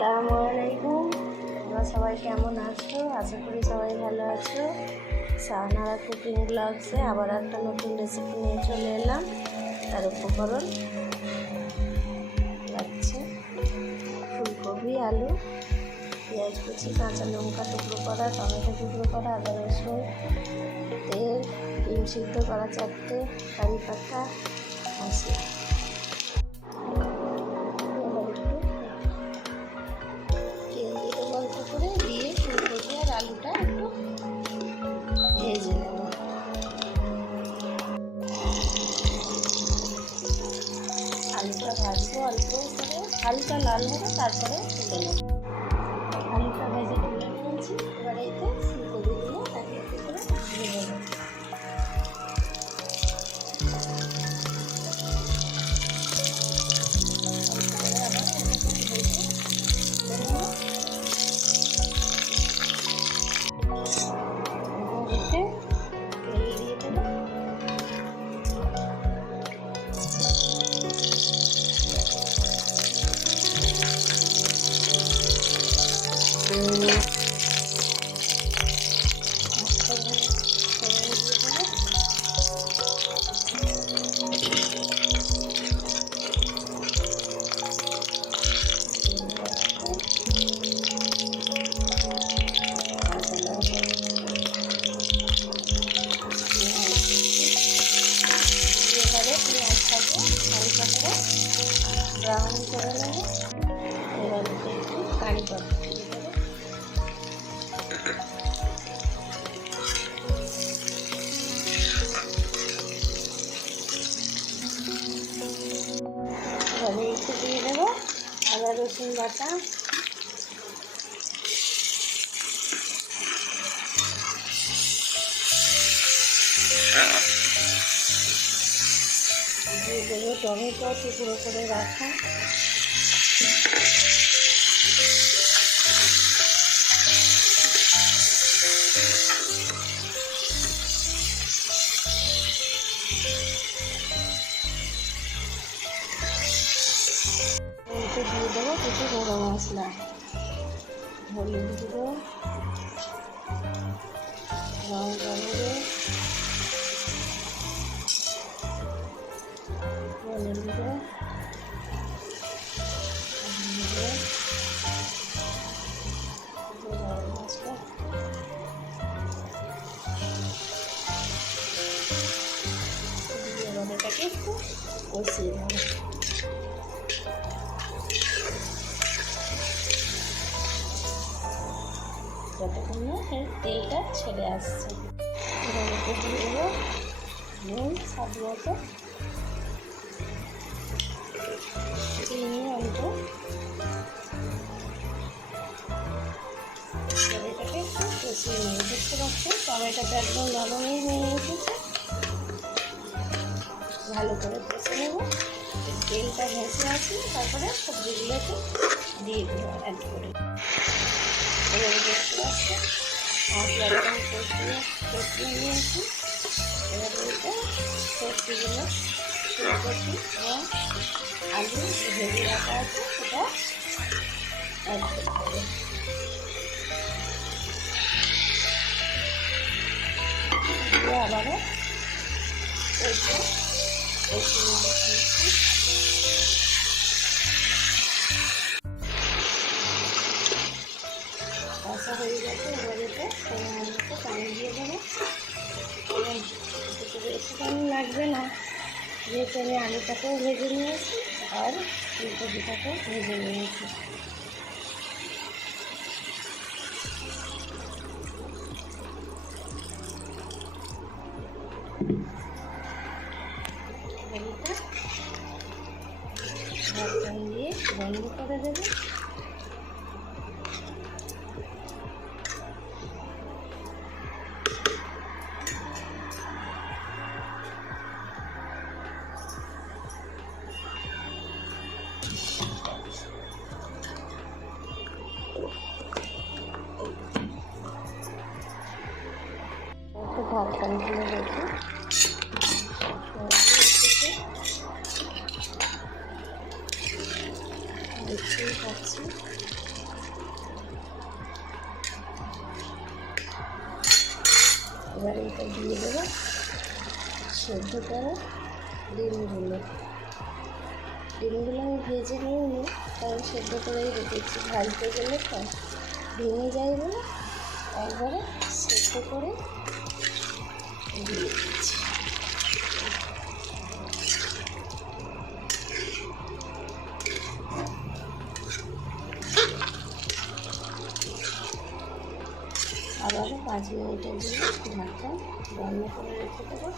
আসসালামু আলাইকুম। তোমরা সবাই কেমন আছো? আশা করি সবাই ভালো আছো। সাহানারা কুকিং ব্লগসে আবার একটা নতুন রেসিপি নিয়ে চলে এলাম। তার উপকরণ লাগছে ফুলকপি, আলু, পেঁয়াজ কুচি, কাঁচা লঙ্কা টুকরো করা, টমেটো টুকরো করা, আদা রসুন, তেল, ডিম সিদ্ধ করা 4টে, কারি পাতা, মশলা। করে দিয়ে ফুলকপি আর আলুটা একটু ভেজে নেব। আলুটা ভাজবো অল্প করে, হালকা লাল হবে, তারপরে তুলে নেব। আলুটা ভেজে তুলে নিয়েছি। এবারে এতে ফুলকপিগুলো তাকে একটু করে ভেজে নেব। ব্রাউন করে নেব। এবার একটু কারি পাতা দিয়ে দেবো। এবারে একটু দিয়ে দেবো আদা রসুন বাটা, দিয়ে দেবো টমেটো টুকরো করে রাখা, দিয়ে দেবো কিছু গরম মশলা, হলুদ গুঁড়ো, লঙ্কা গুঁড়ো, ধনে গুঁড়ো, গরম মশলা, দিয়ে এবার এটাকে একটু কষিয়ে নেব। যতক্ষণ না এর তেলটা ছেড়ে আসছে। এবার এতে দিয়ে দেবো নুন স্বাদ মতো, চিনি অল্প, এটাকে একটু কষিয়ে নেব। দেখতে পাচ্ছি টমেটোটা একদম নরমই হয়ে এসেছে। ভালো করে কষে নেব। তেলটা ভেসে আসি, তারপরে সবজিগুলোকে দিয়ে দেবো অ্যাড করে। এবারে দেখতে পাচ্ছি মশলা একদম কষিয়ে নিয়েছি। এবারে এটা সবজিগুলো, ফুলকপি এবং আলু ভেজে রাখা আছে সেটা অ্যাড করতে হবে। দিয়ে আবারও কষা হয়ে গেছে। এবার এতে মতো পানি দিয়ে দেবো। বেশি পানি লাগবে না, যেহেতু আমি আলুটাকেও ভেজে নিয়েছি আর ফুলকপিটাকেও ভেজে নিয়েছি। ঢাকনা দিয়ে বন্ধ করে দেবো। ঢাকনা খুলে রেখে দেখতেই পাচ্ছি এবার এটা দিয়ে দেবো সেদ্ধ করা ডিমগুলো। ডিমগুলো আমি ভেজে নিইনি, কারণ সেদ্ধ করেই রেখেছি, ভাজতে গেলে তো ভেঙে যায় বলে একবারে সেদ্ধ করে দিয়ে দিচ্ছি। আবারও 5 মিনিটের জন্য ঢাকা বন্ধ করে রেখে দেবো।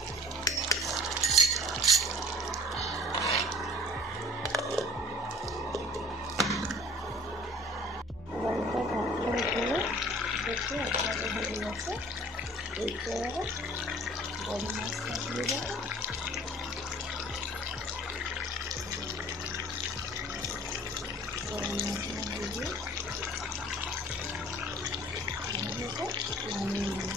এবার এটা ঢাকনা খুলে দেখে একসাথে হয়ে গেছে। এইটা এবার গরম মশলা দিয়ে দেবো। গরম মশলা দিয়ে নামিয়ে নেব।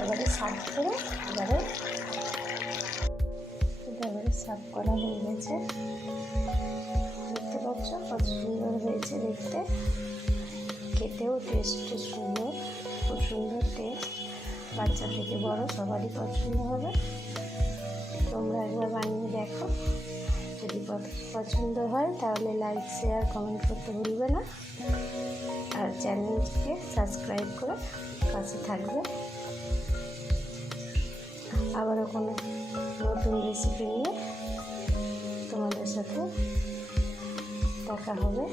এবারে সার্ভ করে এবারে সার্ভ করা হয়ে গেছে। দেখতে পাচ্ছ কত সুন্দর হয়েছে দেখতে, খেতেও টেস্ট সুন্দর, খুব সুন্দর টেস্ট। বাচ্চা থেকে বড় সবারই পছন্দ হবে। তোমরা একবার বানিয়ে দেখো, যদি পছন্দ হয় তাহলে লাইক শেয়ার কমেন্ট করতে ভুলবে না, আর চ্যানেলটিকে সাবস্ক্রাইব করে পাশে থাকবে। আবারও কোনো নতুন রেসিপি নিয়ে তোমাদের সাথে দেখা হবে।